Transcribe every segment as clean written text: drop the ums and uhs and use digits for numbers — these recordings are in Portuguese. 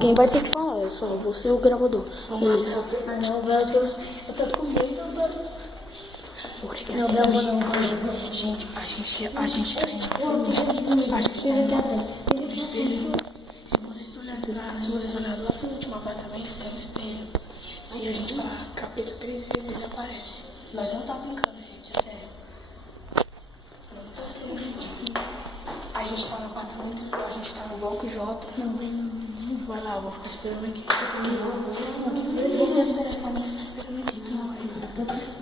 Quem vai ter que falar? Eu só vou ser o gravador. Beleza. Não, velho, eu tô com medo. Obrigado. Não, gente, a gente tá indo. Espelho. Se vocês olharem lá pro último apartamento, tem um espelho. Se a gente falar capeta 3 vezes, ele aparece. Nós não tá brincando, gente, é sério. A gente tá no apartamento, a gente tá no bloco J. Não. Vai lá, eu vou ficar esperando aqui.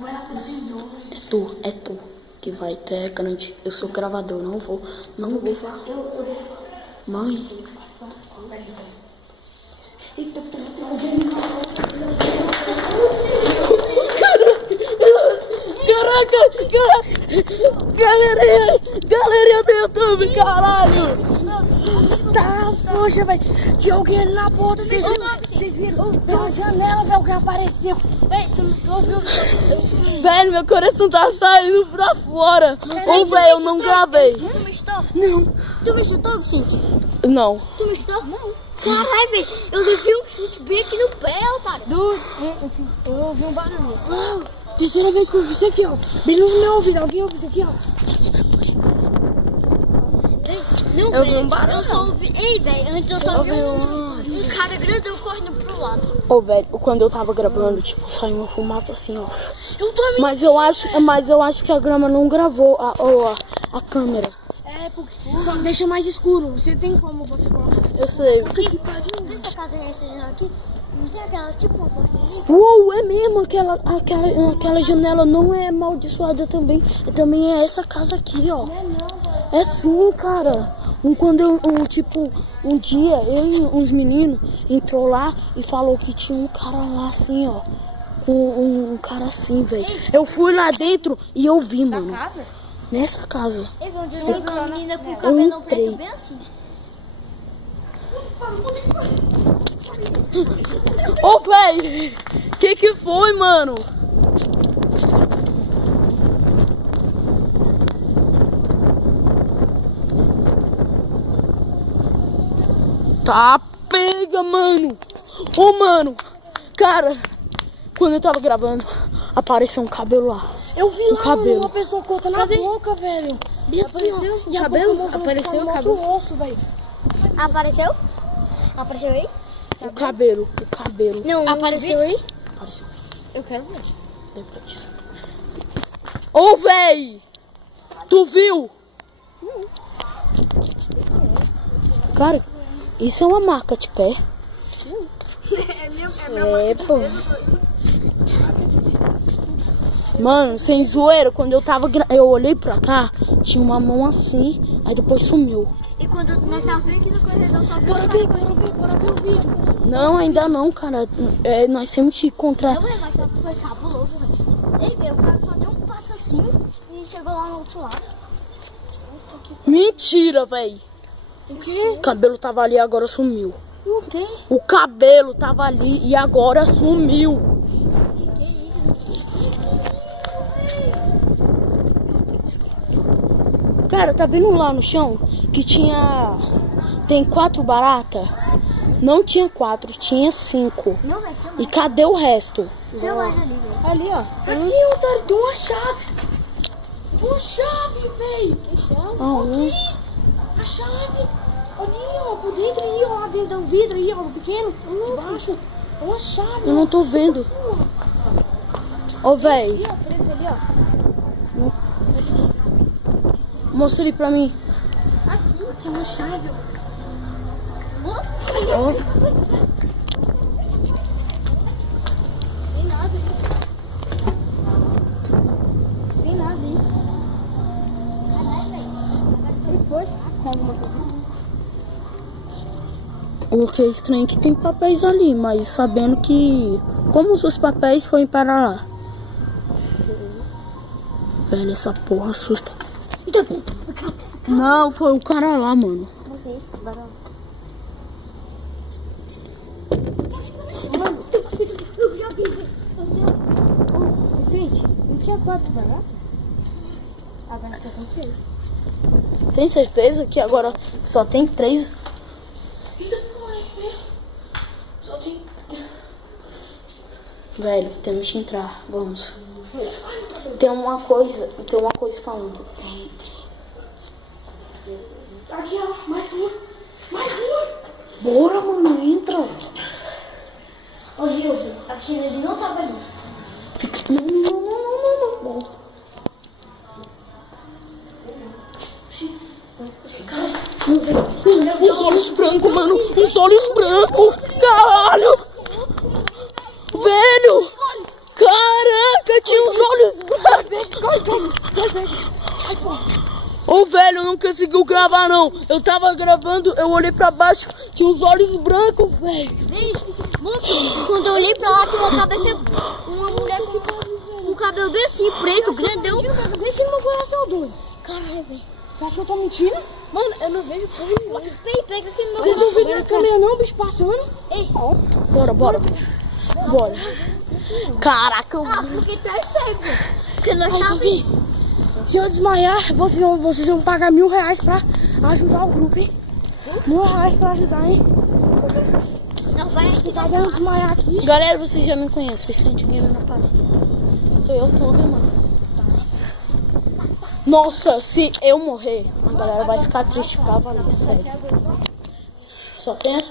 Vai lá, vocês dois. É tu que vai, tu é grande. Eu sou gravador, não vou falar. Mãe. Caraca! Galerinha do YouTube, caralho! Tá, poxa, velho. Tinha alguém ali na porta, vocês viram? Pela janela, velho, que apareceu. Véi, tu ouviu? Velho, meu coração tá saindo pra fora. Ô, velho, eu não gravei. Tu me chutou? Não. Tu me chutou, Vicente? Não. Tu me chutou? Não. Caralho, velho, eu levei um chute bem aqui no pé, otário. Eu ouvi um barulho. Terceira vez que eu ouvi isso aqui, ó. Bem no meu ouvido, alguém ouviu isso aqui, ó. Não, Eu vi um barulho. Eu só ouvi. Ei, velho, antes eu só vi um cara grandão correndo pro lado. Ô, velho, quando eu tava gravando, tipo, saiu uma fumaça assim, ó. Eu também. Mas eu acho que a grama não gravou a câmera. É, porque só deixa mais escuro. Você tem como você colocar? Eu sei. Nessa casa aqui, não tem aquela, tipo uma portinha? Uou, é mesmo, aquela janela não é amaldiçoada também. Também é essa casa aqui, ó. É sim, cara. Um dia, eu e uns meninos entrou lá e falou que tinha um cara lá assim, ó. Um cara assim, velho. Eu fui lá dentro e eu vi, mano. Na casa? Nessa casa. Eu vi onde eu vi uma menina com o cabelo preto bem assim. Ô, velho, que foi, mano? Tá, pega, mano. Ô, mano, cara, quando eu tava gravando, apareceu um cabelo lá. Eu vi lá, cabelo. mano, uma pessoa cortando a boca, velho. Apareceu? E a Cabelo? boca Apareceu o nosso cabelo? rosto, velho. Apareceu? Apareceu aí? O cabelo. Não, apareceu aí? Apareceu Eu quero ver. depois. Ô, véi! Tu viu? Cara, isso é uma marca de pé. É, pô. Mano, sem zoeira, quando eu olhei pra cá, tinha uma mão assim, aí depois sumiu. E quando nós estávamos aqui no corredor, só viu Bora ver o vídeo. Não, ainda não, cara. Nós temos que encontrar. mas só que foi cabuloso, velho. Ei, velho, o cara só deu um passo assim e chegou lá no outro lado. Mentira, véi. O quê? O cabelo tava ali e agora sumiu. O quê? O cabelo tava ali e agora sumiu. Cara, tá vendo lá no chão que tem 4 baratas? Não tinha 4, tinha 5. Não, velho, E cadê o resto? tinha mais ali, velho. Ali, ó. Aqui, otário, tem uma chave. Uma chave, velho. Que chave? Aonde? A chave. Ali, ó, por dentro aí, ó, lá dentro do vidro aí, ó, no pequeno, embaixo. É uma chave. Eu não tô vendo. Ô, véi, Ali, ó, frente ali, ó. mostra ali pra mim. Aqui, que é uma chave, ó. Nossa, Ó. Tem nada aí. Tem nada aí. O que foi? Tem alguma coisa? O que é estranho é que tem papéis ali, mas sabendo que... Como os papéis foram para lá? Velho, essa porra assusta. Não, foi o cara lá, mano. não sei, barulho. Vicente, não tinha 4 baratas? Agora você tem 3. Tem certeza que agora só tem 3? Velho, temos que entrar. Vamos. Tem uma coisa falando. Aqui, ó. Mais rua. Mais rua. Bora, mano, entra. Ô, Gilson, aquele ali não tava ali. Não. Os olhos brancos, mano. Os olhos brancos. Caralho. Velho. Caraca, tinha os olhos brancos. Ô, velho, eu não conseguiu gravar, não. Eu tava gravando, eu olhei pra baixo, tinha os olhos brancos, velho. Moço, quando eu olhei pra lá, tinha uma cabeça, uma mulher com o cabelo bem assim, preto, grandão. Vem aqui no meu coração, doido. Caralho, velho. Você acha que eu tô mentindo? Mano, eu não vejo porra nenhuma. Pega aqui no meu Vocês não viram na câmera não, o bicho passando? Ei, Bora. Caraca, porque tu é cego. Porque nós sabemos. Se eu desmaiar, vocês vão pagar R$1000 pra ajudar o grupo, hein? R$1000 pra ajudar, hein? Não vai aqui, Tá vendo desmaiar aqui? galera, vocês já me conhecem, Vicente Gamer na parada. Sou eu, mano. Nossa, se eu morrer, a galera vai ficar triste pra valer, sério. Só tem essa.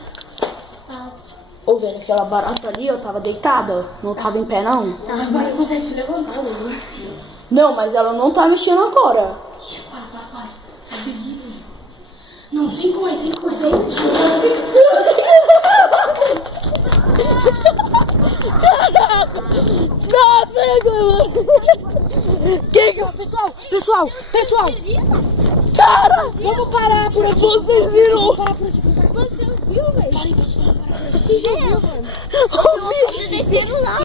Ô, velho, aquela barata ali, eu tava deitada, não tava em pé, não. Mas não consegue se levantar, mano. Não, mas ela não tá mexendo agora. Para. Sabe aí, não, sem coisa. Pessoal. Cara, Vamos parar por aqui. vocês viram? Vamos parar por aqui. Você ouviu, velho? Parem, pessoal. Você viu, mano? Eu tô descendo lá.